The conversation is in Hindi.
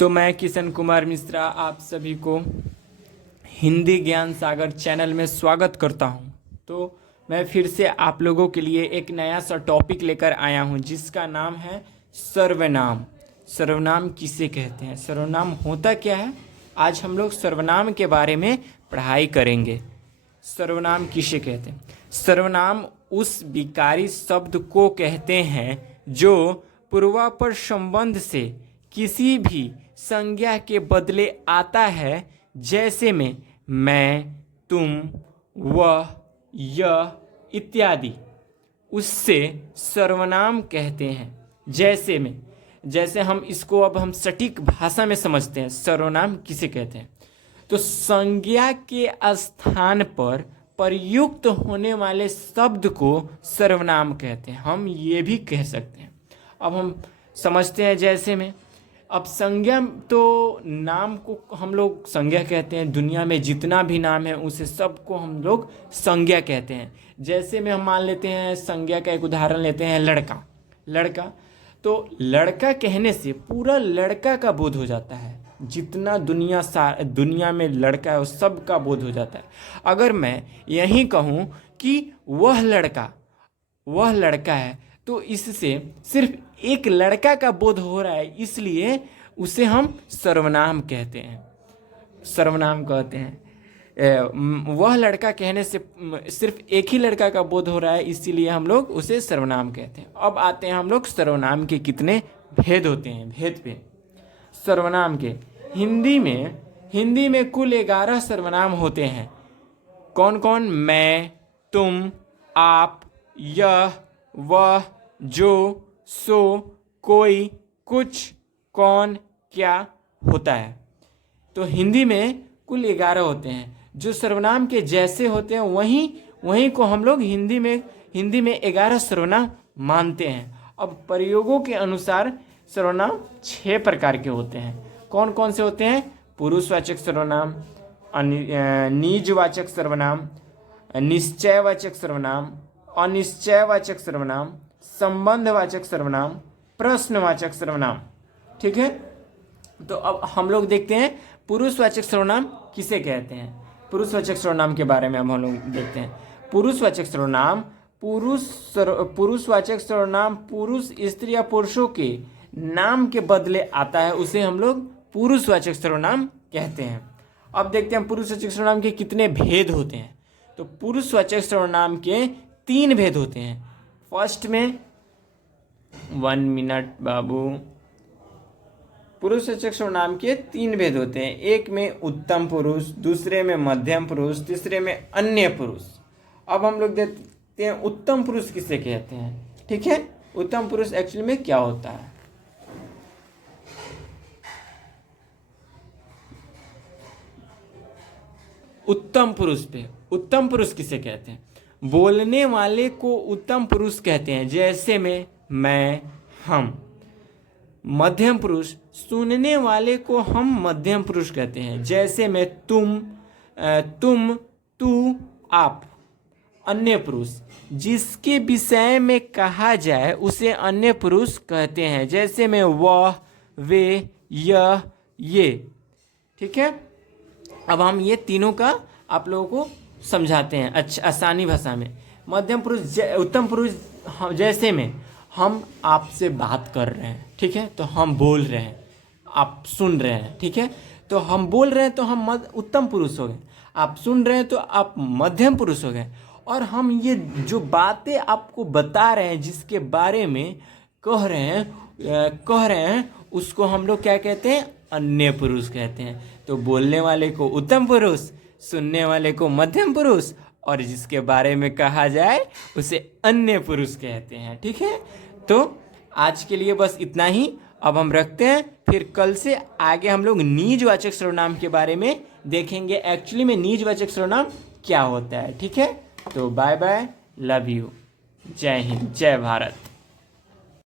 तो मैं किशन कुमार मिश्रा आप सभी को हिंदी ज्ञान सागर चैनल में स्वागत करता हूं। तो मैं फिर से आप लोगों के लिए एक नया सा टॉपिक लेकर आया हूं जिसका नाम है सर्वनाम। सर्वनाम किसे कहते हैं, सर्वनाम होता क्या है, आज हम लोग सर्वनाम के बारे में पढ़ाई करेंगे। सर्वनाम किसे कहते हैं? सर्वनाम उस विकारी शब्द को कहते हैं जो पूर्वापर संबंध से किसी भी संज्ञा के बदले आता है, जैसे में मैं, तुम, वह, यह इत्यादि, उससे सर्वनाम कहते हैं। जैसे हम इसको अब हम सटीक भाषा में समझते हैं, सर्वनाम किसे कहते हैं। तो संज्ञा के स्थान पर प्रयुक्त होने वाले शब्द को सर्वनाम कहते हैं। हम ये भी कह सकते हैं। अब हम समझते हैं जैसे में, अब संज्ञा तो नाम को हम लोग संज्ञा कहते हैं। दुनिया में जितना भी नाम है उसे सबको हम लोग संज्ञा कहते हैं। जैसे में हम मान लेते हैं, संज्ञा का एक उदाहरण लेते हैं, लड़का। तो लड़का कहने से पूरा लड़का का बोध हो जाता है। जितना दुनिया में लड़का है उस सब का बोध हो जाता है। अगर मैं यही कहूँ कि वह लड़का है तो इससे सिर्फ एक लड़का का बोध हो रहा है, इसलिए उसे हम सर्वनाम कहते हैं। वह लड़का कहने से सिर्फ एक ही लड़का का बोध हो रहा है, इसीलिए हम लोग उसे सर्वनाम कहते हैं। अब आते हैं हम लोग सर्वनाम के कितने भेद होते हैं। भेद पे सर्वनाम के हिंदी में कुल 11 सर्वनाम होते हैं। कौन कौन? मैं, तुम, आप, यह, वह, जो, सो, कोई, कुछ, कौन, क्या होता है। तो हिंदी में कुल 11 होते हैं। जो सर्वनाम के जैसे होते हैं वहीं को हम लोग हिंदी में 11 सर्वनाम मानते हैं। अब प्रयोगों के अनुसार सर्वनाम 6 प्रकार के होते हैं। कौन कौन से होते हैं? पुरुषवाचक सर्वनाम, निजवाचक सर्वनाम, निश्चयवाचक सर्वनाम, अनिश्चयवाचक सर्वनाम, संबंधवाचक सर्वनाम, प्रश्नवाचक सर्वनाम। ठीक है, तो अब हम लोग देखते हैं पुरुषवाचक सर्वनाम किसे कहते हैं। पुरुषवाचक सर्वनाम के बारे में हम लोग देखते हैं। पुरुषवाचक सर्वनाम पुरुष, स्त्री या पुरुषों के नाम के बदले आता है, उसे हम लोग पुरुषवाचक सर्वनाम कहते हैं। अब देखते हैं पुरुषवाचक सर्वनाम के कितने भेद होते हैं। तो पुरुषवाचक सर्वनाम के 3 भेद होते हैं। फर्स्ट में 1 मिनट बाबू। पुरुषवाचक सर्वनाम के 3 भेद होते हैं। एक में उत्तम पुरुष, दूसरे में मध्यम पुरुष, तीसरे में अन्य पुरुष। अब हम लोग देखते हैं उत्तम पुरुष किसे कहते हैं। ठीक है, उत्तम पुरुष एक्चुअली में क्या होता है। उत्तम पुरुष किसे कहते हैं? बोलने वाले को उत्तम पुरुष कहते हैं, जैसे में मैं, हम। मध्यम पुरुष, सुनने वाले को हम मध्यम पुरुष कहते हैं, जैसे में तुम, तू, आप। अन्य पुरुष, जिसके विषय में कहा जाए उसे अन्य पुरुष कहते हैं, जैसे में वह, वे, यह, ये। ठीक है, अब हम ये तीनों का आप लोगों को समझाते हैं अच्छा आसानी भाषा में। मध्यम पुरुष, उत्तम पुरुष, जैसे में हम आपसे बात कर रहे हैं, ठीक है, तो हम बोल रहे हैं, आप सुन रहे हैं। ठीक है, तो हम बोल रहे हैं तो हम उत्तम पुरुष हो गए, आप सुन रहे हैं तो आप मध्यम पुरुष हो गए, और हम ये जो बातें आपको बता रहे हैं, जिसके बारे में कह रहे हैं उसको हम लोग क्या कहते हैं? अन्य पुरुष कहते हैं। तो बोलने वाले को उत्तम पुरुष, सुनने वाले को मध्यम पुरुष, और जिसके बारे में कहा जाए उसे अन्य पुरुष कहते हैं। ठीक है, तो आज के लिए बस इतना ही। अब हम रखते हैं, फिर कल से आगे हम लोग निजवाचक सर्वनाम के बारे में देखेंगे। एक्चुअली में निजवाचक सर्वनाम क्या होता है। ठीक है, तो बाय बाय, लव यू, जय हिंद, जय भारत।